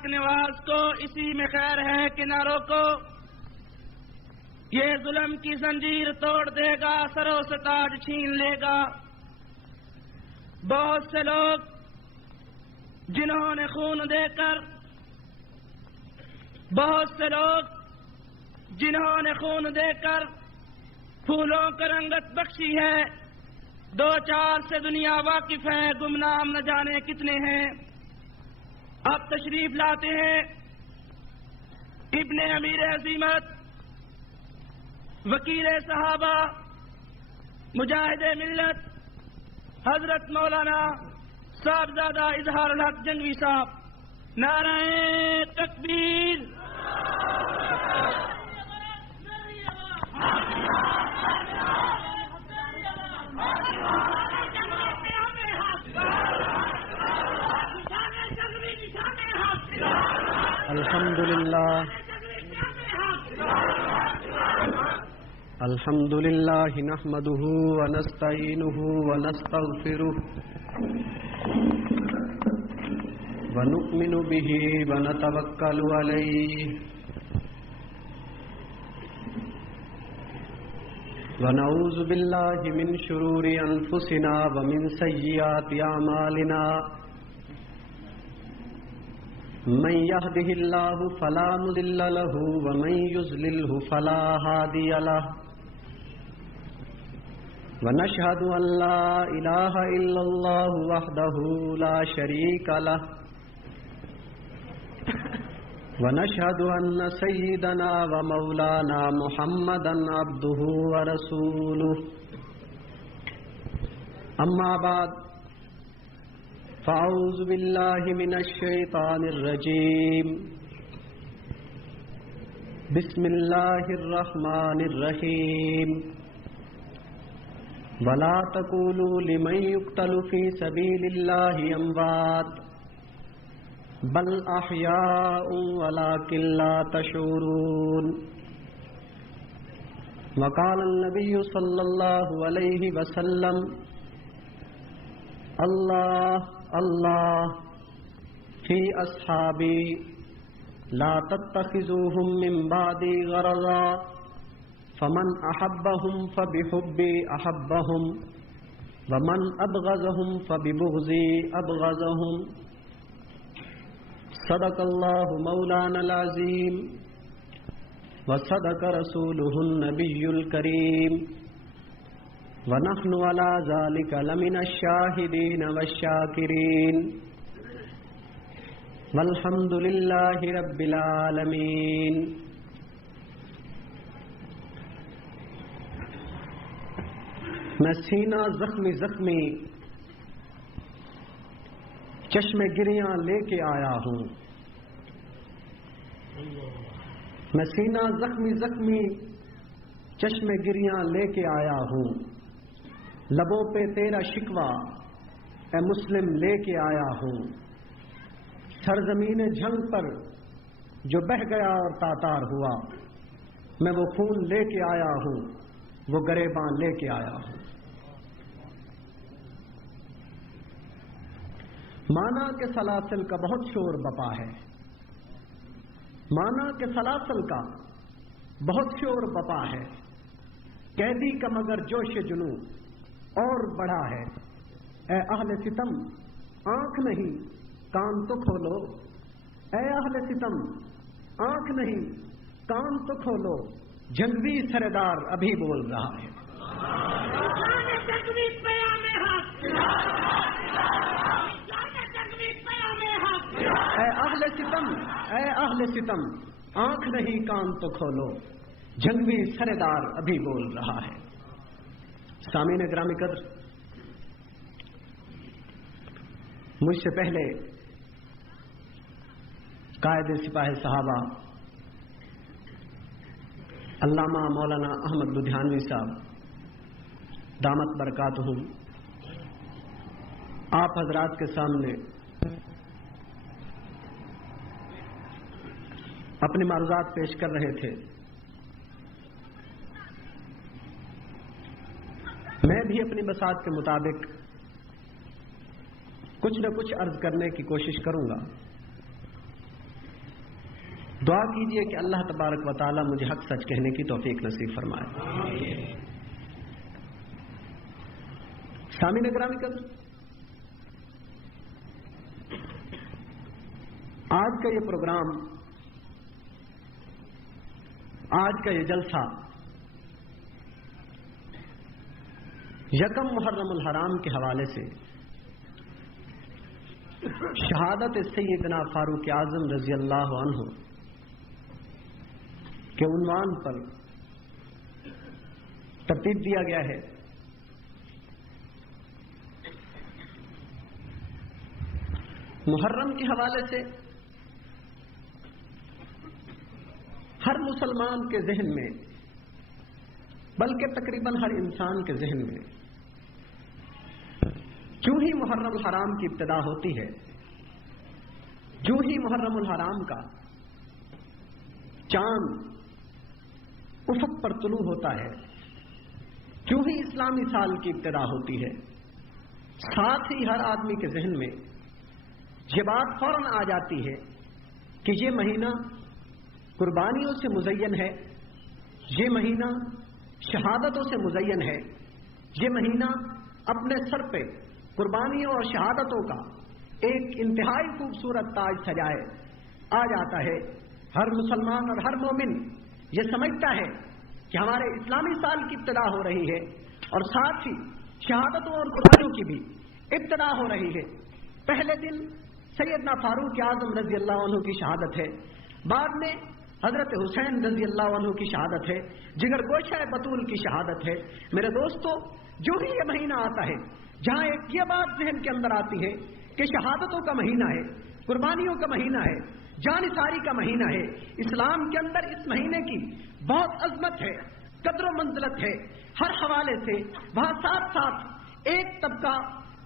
پاک نواز کو اسی میں خیر ہے کہ نہ روکو، یہ ظلم کی زنجیر توڑ دے گا، سروں سے تاج چھین لے گا۔ بہت سے لوگ جنہوں نے خون دے کر، بہت سے لوگ جنہوں نے خون دے کر پھولوں کو رنگت بخشی ہے، دو چار سے دنیا واقف ہے، گمنام نہ جانے کتنے ہیں۔ اب تشریف لاتے ہیں ابن امیر عظیمت، وکیل صحابہ، مجاہد ملت، حضرت مولانا صاحبزادہ اظہار الحق جنگوی صاحب۔ نعرہ تکبیر! الحمد لله نحمده ونستعينه ونستغفره ونؤمن به ونتوكل عليه ونعوذ بالله من شرور أنفسنا ومن سيئات أعمالنا، من يهده الله فلا مضل له ومن يضلله فلا هادي له، ونشهد أن لا إله إلا الله وحده لا شريك له، ونشهد أن سيدنا ومولانا محمدا عبده ورسوله، أما بعد فأعوذ بالله من الشيطان الرجيم، بسم الله الرحمن الرحيم، ولا تقولوا لمن يقتل في سبيل الله أموات بل أحياء ولكن لا تشعرون، وقال النبي صلى الله عليه وسلم الله الله في أصحابي لا تتخذوهم من بعدي غرضا، فمن أحبهم فبحبي أحبهم ومن أبغضهم فببغضي أبغضهم، صدق الله مولانا العظيم وصدق رسوله النبي الكريم، ونحن على ذلك لمن الشاهدين والشاكرين، والحمد لله رب العالمين۔ میں سینہ زخمی زخمی چشم گریاں لے کے آیا ہوں، میں سینہ زخمی زخمی چشم گریاں لے کے آیا ہوں، لبوں پہ تیرا شکوہ اے مسلم لے کے آیا ہوں، سرزمین جنگ پر جو بہہ گیا اور تاتار ہوا، میں وہ خون لے کے آیا ہوں، وہ گریباں لے کے آیا ہوں۔ مانا کہ سلاسل کا بہت شور بپا ہے، مانا کہ سلاسل کا بہت شور بپا ہے، قیدی کا مگر جوش جنوں اور بڑھا ہے، اے اہل ستم آنکھ نہیں کان تو کھولو، اے اہل ستم آنکھ نہیں کان تو کھولو، جنگوی سردار ابھی بول رہا ہے۔ اے اہل ستم آنکھ نہیں کان تو کھولو، جنگوی سردار ابھی بول رہا ہے۔ سامعین گرامی قدر، مجھ سے پہلے قائد سپاہ صحابہ علامہ مولانا احمد لدھیانوی صاحب دامت برکاتہم آپ حضرات کے سامنے اپنے معروضات پیش کر رہے تھے۔ میں بھی اپنی بساط کے مطابق کچھ نہ کچھ عرض کرنے کی کوشش کروں گا۔ دعا کیجئے کہ اللہ تبارک و تعالی مجھے حق سچ کہنے کی توفیق نصیب فرمائے۔ سامعین گرامی قدر، آج کا یہ پروگرام، آج کا یہ جلسہ یکم محرم الحرام کے حوالے سے شہادت سیدنا فاروق اعظم رضی اللہ عنہ کے عنوان پر ترتیب دیا گیا ہے۔ محرم کے حوالے سے ہر مسلمان کے ذہن میں، بلکہ تقریباً ہر انسان کے ذہن میں جو ہی محرم الحرام کی ابتدا ہوتی ہے، جو ہی محرم الحرام کا چاند افق پر طلوع ہوتا ہے، جو ہی اسلامی سال کی ابتدا ہوتی ہے، ساتھ ہی ہر آدمی کے ذہن میں یہ بات فوراً آ جاتی ہے کہ یہ مہینہ قربانیوں سے مزین ہے، یہ مہینہ شہادتوں سے مزین ہے، یہ مہینہ اپنے سر پہ قربانیوں اور شہادتوں کا ایک انتہائی خوبصورت تاج سجائے آ جاتا ہے۔ ہر مسلمان اور ہر مومن یہ سمجھتا ہے کہ ہمارے اسلامی سال کی ابتدا ہو رہی ہے، اور ساتھ ہی شہادتوں اور قربانیوں کی بھی ابتدا ہو رہی ہے۔ پہلے دن سیدنا فاروق اعظم رضی اللہ عنہ کی شہادت ہے، بعد میں حضرت حسین رضی اللہ عنہ کی شہادت ہے، جگر گوشہ بطول کی شہادت ہے۔ میرے دوستو، جو ہی یہ مہینہ آتا ہے جہاں ایک یہ بات ذہن کے اندر آتی ہے کہ شہادتوں کا مہینہ ہے، قربانیوں کا مہینہ ہے، جانثاری کا مہینہ ہے، اسلام کے اندر اس مہینے کی بہت عظمت ہے، قدر و منزلت ہے، ہر حوالے سے وہاں ساتھ ساتھ ایک طبقہ،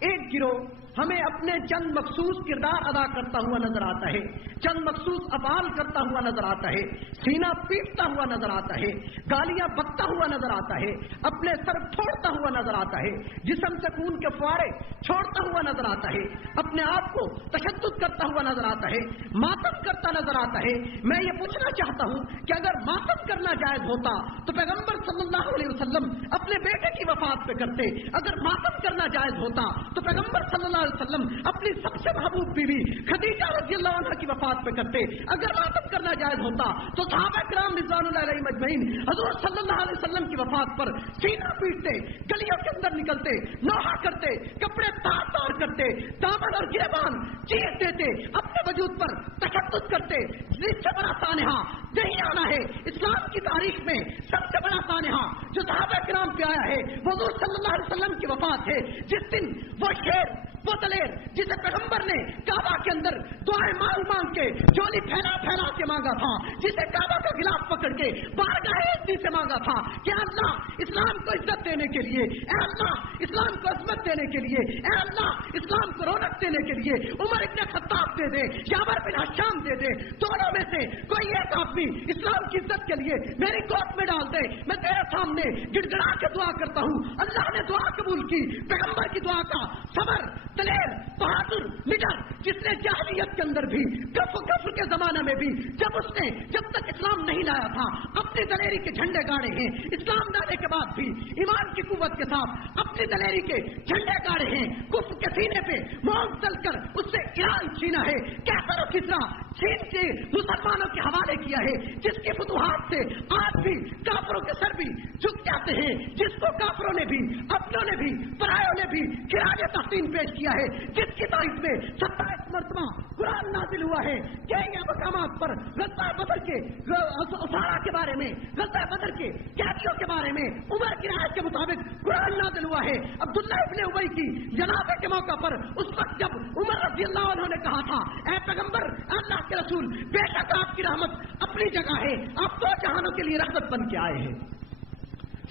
ایک گروہ ہمیں اپنے چند مخصوص کردار ادا کرتا ہوا نظر آتا ہے، چند مخصوص افعال کرتا ہوا نظر آتا ہے، سینہ پیٹتا ہوا نظر آتا ہے، گالیاں بکتا ہوا نظر آتا ہے، اپنے سر پھوڑتا ہوا نظر آتا ہے، جسم سے خون کے فوارے چھوڑتا ہوا نظر آتا ہے، اپنے آپ کو تشدد کرتا ہوا نظر آتا ہے، ماتم کرتا نظر آتا ہے۔ میں یہ پوچھنا چاہتا ہوں کہ اگر ماتم کرنا جائز ہوتا تو پیغمبر صلی اللہ علیہ وسلم اپنے بیٹے کی وفات پہ کرتے، اگر ماتم کرنا جائز ہوتا تو پیغمبر صلی اللہ علیہ وسلم اپنی سب سے محبوب بیوی خدیجہ رضی اللہ عنہ کی وفات پہ کرتے، اگر ماتم کرنا جائز ہوتا تو صحابہ کرام رضوان اللہ علیہم اجمعین حضور صلی اللہ علیہ وسلم کی وفات پر سینہ پیٹتے، گلیوں کے اندر نکلتے، نوحہ کرتے، کپڑے تار تار کرتے، دامن اور گریبان چیر دیتے، اپنے وجود پر تشدد کرتے۔ اس سے بڑا سانحہ نہیں آنا ہے اسلام کی تاریخ میں، سب سے بڑا سانحہ جو صحابہ کرام پہ آیا ہے وہ حضور صلی اللہ علیہ وسلم کی وفات ہے، جس دن وہ شیر، وہ دلیر جسے پیغمبر نے کعبہ کے اندر دعائیں مانگ مانگ کے جولی پھیلا پھیلا کے مانگا تھا، جسے کعبہ کا غلاف پکڑ کے بارگاہ عزت سے مانگا تھا کہ اللہ اسلام کو عزت دینے کے لیے، اے اللہ اسلام کو عظمت دینے کے لیے، اے اللہ اسلام کو رونق دینے کے لیے عمر ابن خطاب دے دے، یامر بن حشام دے دے، دونوں میں سے کوئی ایک آدمی اسلام کی عزت کے لیے میری گود میں ڈال دے، میں تیرے سامنے گڑ گڑا کے دعا کرتا ہوں۔ اللہ نے دعا قبول کی، پیغمبر کی دعا کا صبر، دلیر، بہادر لیڈر جس نے جاہلیت کے اندر بھی، کفر کے زمانے میں بھی، جب تک اسلام نہیں لایا تھا اپنی دلیری کے جھنڈے گاڑے ہیں، اسلام لانے کے بعد بھی ایمان کی قوت کے ساتھ اپنی دلیری کے جھنڈے گاڑے ہیں، کفر کے سینے پہ موم چل کر اس سے ایران چھینا ہے، کیسر و کسرا چھین کے مسلمانوں کے حوالے کیا ہے، جس کی فتوحات سے آج بھی کافروں کے سر بھی جھک جاتے ہیں، جس کو کافروں نے بھی، اپنوں نے بھی، پرایوں نے بھی خراج تحسین پیش کیا ہے، جس کی تاریخ میں 27 مرتبہ قرآن نازل ہوا ہے کہ یہ مقامات پر غزوہ بدر کے اسارا کے بارے میں، غزوہ بدر کے قیدیوں کے بارے میں عمر کی رعایت کے مطابق قرآن نازل ہوا ہے۔ عبداللہ ابن ابی کی جنازے کے موقع پر اس وقت جب عمر رضی اللہ عنہ نے کہا تھا اے پیغمبر، اللہ کے رسول، بے شک آپ کی رحمت اپنی جگہ ہے، آپ دو جہانوں کے لیے رحمت بن کے آئے ہیں۔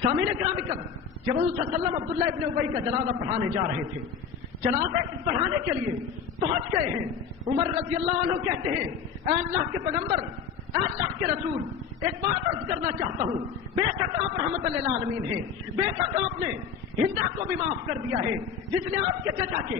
سامعین کرام، جب حضور صلی اللہ علیہ وسلم عبداللہ ابن ابی کا جنازہ پڑھانے جا رہے تھے، جنازے پڑھانے کے لیے پہنچ گئے ہیں، عمر رضی اللہ عنہ کہتے ہیں اے اللہ کے پیغمبر، اے اللہ کے رسول، ایک بات عرض کرنا چاہتا ہوں، بے شک آپ رحمت للعالمین ہیں، بے شک آپ نے ہندا کو بھی معاف کر دیا ہے جس نے آپ کے چچا کے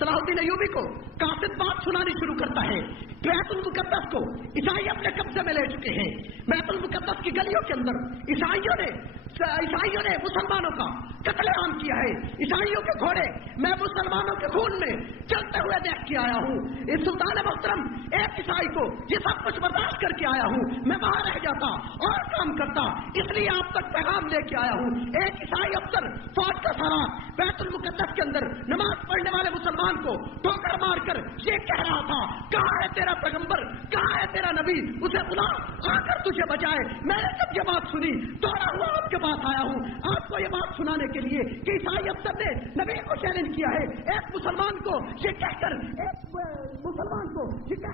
صلاح الدین ایوبی کو قاصد بات سنانی شروع کرتا ہے. بیت المقدس کو عیسائی اپنے قبضے میں لے چکے ہیں. بیت المقدس کی گلیوں کے اندر عیسائیوں نے مسلمانوں کا قتل عام کیا ہے. عیسائیوں کے گھوڑے میں مسلمانوں کے خون میں چلتے ہوئے دیکھ کے آیا ہوں. اس سلطان محترم ایک عیسائی کو یہ سب کچھ برداشت کر کے آیا ہوں. میں وہاں رہ جاتا اور کام کرتا, اس لیے آپ تک پیغام لے کے آیا ہوں. ایک عیسائی افسر فوج کا سالار بیت المقدس کے اندر نماز پڑھنے والے مسلمان کو ٹھوکر مار کر یہ کہہ رہا تھا, کہاں ہے تیرا پیغمبر, کہاں ہے تیرا نبی, اسے بلا آ کر تجھے بچائے. میں نے جب یہ بات سنی دوڑا ہوا آپ کے پاس آیا ہوں آپ کو یہ بات سنانے کے لیے کہ عیسائی افسر نے نبی کو چیلنج کیا ہے. ایک مسلمان کو یہ کہہ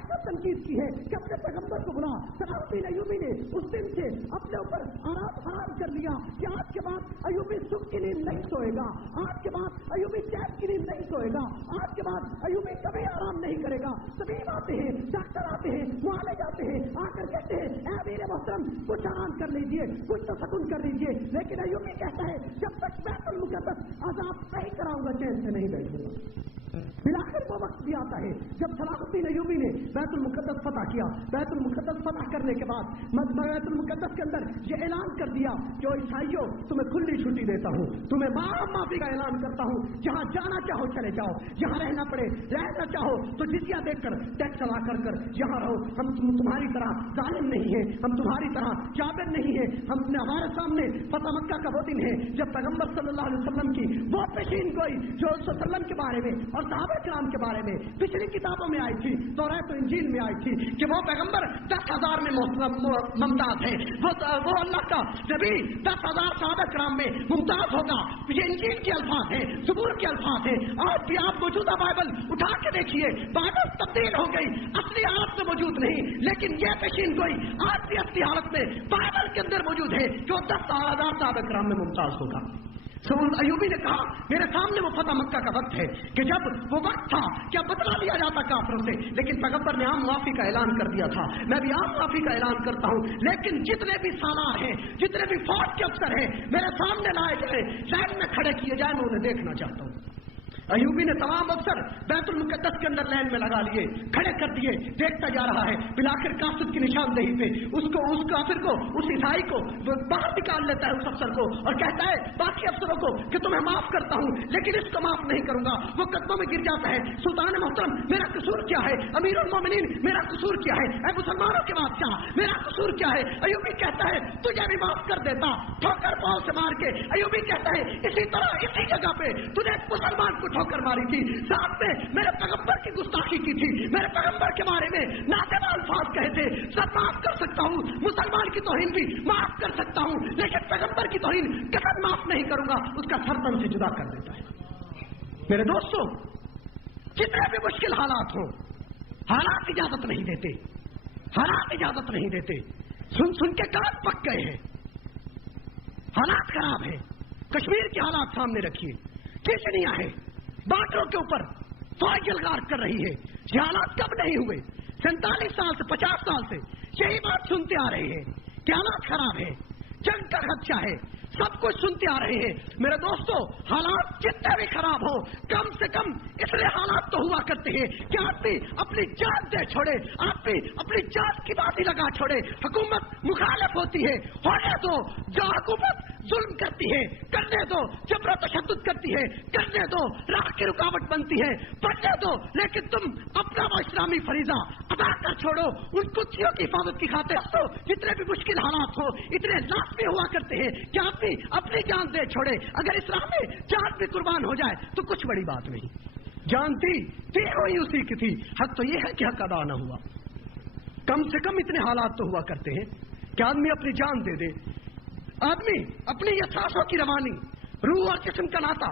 کر تنقید کی ہے کہ اپنے پیغمبر کو بلا. صلاح الدین ایوبی نے اس دن سے اپنے اوپر آرام حرام کر لیا کہ آج کے بعد ایوبی سکھ کی نیند نہیں سوئے گا, آج کے بعد ایوبی چین کی نیند نہیں سوئے گا, آج کے بعد ایوبی کبھی آرام نہیں کرے گا. طبیب آتے ہیں, ڈاکٹر آتے ہیں, معالج آتے ہیں, آ کر کہتے ہیں اے امیر محترم کچھ آرام کر لیجیے, کچھ تسکن کر لیجیے. لیکن ایوبی کہتا ہے جب تک بیت المقدس عذاب نہیں کراؤں گا چین سے نہیں بیٹھوں گا. بلاخر وہ وقت بھی آتا ہے جب صلاح الدین ایوبی نے بیت المقدس فتح کیا. بیت المقدس فتح کرنے کے بعد بیت المقدس کے اندر یہ اعلان کر دیا کہ عیسائیوں تمہیں کھلی چھٹی دیتا ہوں, تمہیں معافی کا اعلان کرتا ہوں, جہاں جانا چاہو چلے جاؤ, جہاں رہنا پڑے رہنا چاہو تو جزیہ دے کر ٹیکس ادا کر کر یہاں رہو. ہم تمہاری طرح ظالم نہیں ہیں, ہم تمہاری طرح جابر نہیں ہیں. ہمارے سامنے فتح مکہ کا وہ دن ہے جب پیغمبر صلی اللہ علیہ وسلم کی وہ پیشین گوئی جو وسلم کے بارے میں اور صحابہ کرام کے بارے میں پچھلی کتابوں میں آئی تھی, توریت و انجیل میں آئی تھی کہ وہ پیغمبر 10,000 میں ممتاز ہے, وہ اللہ کا نبی 10,000 صحابہ کرام میں ممتاز ہوگا. یہ انجیل کے الفاظ ہیں, زبور کے الفاظ ہیں. آج بھی آپ موجودہ بائبل اٹھا کے دیکھیے, بائبل تبدیل ہو گئی, اصلی حالت میں موجود نہیں, لیکن یہ پیشین گوئی آج بھی اصلی حالت میں بائبل کے اندر موجود ہے جو 10,000 صحابہ کرام میں ممتاز ہوگا. ایوبی نے کہا میرے سامنے وہ فتح مکہ کا وقت ہے کہ جب وہ وقت تھا کیا بدلا لیا جاتا کافروں سے, لیکن پیغمبر نے عام معافی کا اعلان کر دیا تھا. میں بھی عام معافی کا اعلان کرتا ہوں, لیکن جتنے بھی سالار ہیں, جتنے بھی فوج کے افسر ہیں, میرے سامنے لائے جائیں, لائن میں کھڑے کیے جائیں, میں انہیں دیکھنا چاہتا ہوں. ایوبی نے تمام افسر بیت المقدس کے اندر لائن میں لگا لیے, کھڑے کر دیے, دیکھتا جا رہا ہے. بلاخر قاصد کی نشاندہی پہ اس کافر کو, اس عیسائی کو باہر نکال لیتا ہے, اس افسر کو, اور کہتا ہے باقی افسروں کو کہ تمہیں معاف کرتا ہوں لیکن اس کو معاف نہیں کروں گا. وہ قدموں میں گر جاتا ہے, سلطان محترم میرا قصور کیا ہے, امیر المومنین میرا قصور کیا ہے, اے مسلمانوں کے بادشاہ میرا قصور کیا ہے. ایوبی کہتا ہے تجھے بھی معاف کر دیتا, ٹھوکر پاؤں سے مار کے. ایوبی کہتا ہے اسی طرح اسی جگہ پہ تجھے ایک مسلمان کو ٹھوکر ماری تھی, ساتھ میں میرے پیغمبر کی گستاخی کی تھی, میرے پیغمبر کے بارے میں ناجائز الفاظ کہے تھے. سب معاف کر سکتا ہوں, مسلمان کی توہین بھی معاف کر سکتا ہوں, لیکن پیغمبر کی توہین کبھی معاف نہیں کروں گا. اس کا سر تن سے جدا کر دیتا ہے. میرے دوستوں, جتنے بھی مشکل حالات ہوں, حالات اجازت نہیں دیتے, حالات اجازت نہیں دیتے. سن کے کان پک گئے ہیں, حالات خراب ہیں. کشمیر کے حالات سامنے رکھیے, کچنیاں ہیں, باٹوں کے اوپر فوج جلغار کر رہی ہے. یہ حالات کب نہیں ہوئے؟ 47 سال سے 50 سال سے یہی بات سنتے آ رہے ہیں کہ حالات خراب ہے, جنگ کا خدشہ ہے, سب کچھ سنتے آ رہے ہیں. میرے دوستو, حالات جتنے بھی خراب ہو, کم سے کم اس لیے حالات تو ہوا کرتے ہیں کہ آدمی اپنی جان دے چھوڑے, آدمی اپنی جان کی بازی لگا چھوڑے. حکومت مخالف ہوتی ہے, ہونے دو. جو حکومت ظلم کرتی ہے کرنے دو, جبر و تشدد کرتی ہے کرنے دو, راہ کی رکاوٹ بنتی ہے بننے دو, لیکن تم اپنا وہ اسلامی فریضہ ادا کر چھوڑو ان کتوں کی حفاظت کی خاطر. تو جتنے بھی مشکل حالات ہو اتنے لازمی ہوا کرتے ہیں کہ آدمی اپنی جان دے چھوڑے. اگر اسلام میں جان بھی قربان ہو جائے تو کچھ بڑی بات نہیں. جان دی ہوئی اسی کی تھی, حق تو یہ ہے کہ حق ادا نہ ہوا. کم سے کم اتنے حالات تو ہوا کرتے ہیں کہ آدمی اپنی جان دے دے, آدمی اپنی احساسوں کی روانی, روح اور جسم کا ناتا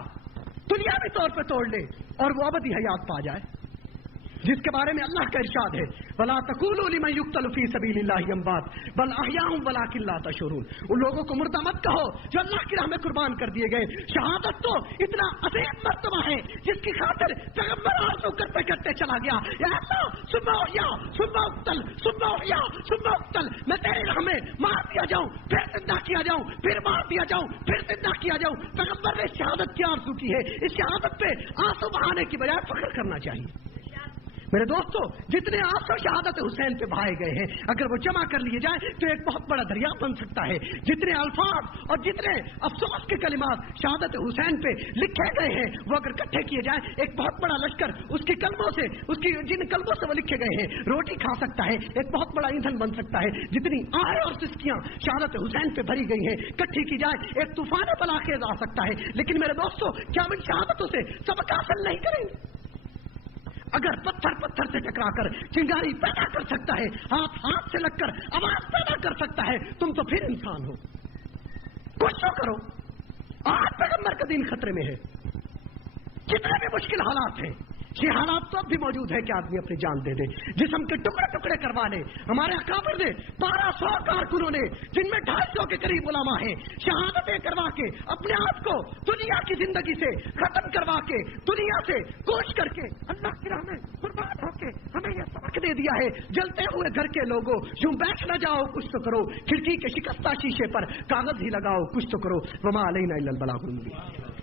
دنیاوی طور پہ توڑ لے اور وہ ابدی حیات پا جائے. جس کے بارے میں اللہ کا ارشاد ہے وَلَا تَقُولُوا لِمَن يُقْتَلُ فِي سَبِيلِ اللَّهِ أَمْوَاتٌ بَلْ أَحْيَاءٌ وَلَٰكِن لَّا تَشْعُرُونَ۔ ان لوگوں کو مردہ مت کہو جو اللہ کی راہ میں قربان کر دیے گئے۔ شہادت تو اتنا عظیم مرتبہ ہے جس کی خاطر پیغمبر آرزو کرتے کرتے چلا گیا، یا اللہ ثم احیا ثم اقتل ثم احیا ثم اقتل، میں تیری راہ میں مار دیا جاؤں پھر زندہ کیا جاؤں پھر مار دیا جاؤں پھر زندہ کیا جاؤں۔ پیغمبر نے شہادت کی آرزو کی ہے، اس شہادت پہ آنسو بہانے کی بجائے فخر کرنا چاہیے۔ میرے دوستو، جتنے آنسو شہادت حسین پہ بہائے گئے ہیں اگر وہ جمع کر لیے جائیں تو ایک بہت بڑا دریا بن سکتا ہے۔ جتنے الفاظ اور جتنے افسوس کے کلمات شہادت حسین پہ لکھے گئے ہیں وہ اگر اکٹھے کیے جائیں ایک بہت بڑا لشکر اس کی کلموں سے، اس کی جن کلموں سے وہ لکھے گئے ہیں روٹی کھا سکتا ہے، ایک بہت بڑا ایندھن بن سکتا ہے۔ جتنی آہیں اور سسکیاں شہادت حسین پہ بھری گئی ہیں اکٹھی کی جائے ایک طوفان بلاخیز آ سکتا ہے۔ لیکن میرے دوستو، کیا ہم ان شہادتوں سے سبق حاصل نہیں کریں گے؟ اگر پتھر پتھر سے ٹکرا کر چنگاری پیدا کر سکتا ہے، ہاتھ ہاتھ سے لگ کر آواز پیدا کر سکتا ہے، تم تو پھر انسان ہو۔ کچھ تو کرو۔ آج پیغمبر کا دین خطرے میں ہے، کتنے بھی مشکل حالات ہیں، یہ حالات تو اب بھی موجود ہے کہ آدمی اپنی جان دے دے، جسم کے ٹکڑے ٹکڑے کروا لے۔ ہمارے اکابر نے 1200 کارکنوں نے جن میں 250 کے قریب علماء ہیں شہادتیں کروا کے اپنے آپ کو دنیا کی زندگی سے ختم کروا کے دنیا سے کوش کر کے اللہ کی راہ میں قربان ہو کے ہمیں یہ سبق دے دیا ہے، جلتے ہوئے گھر کے لوگوں یوں بیٹھ نہ جاؤ، کچھ تو کرو، کھڑکی کے شکستہ شیشے پر کاغذ ہی لگاؤ، کچھ تو کرو، وما علینا الا البلاغ المبین۔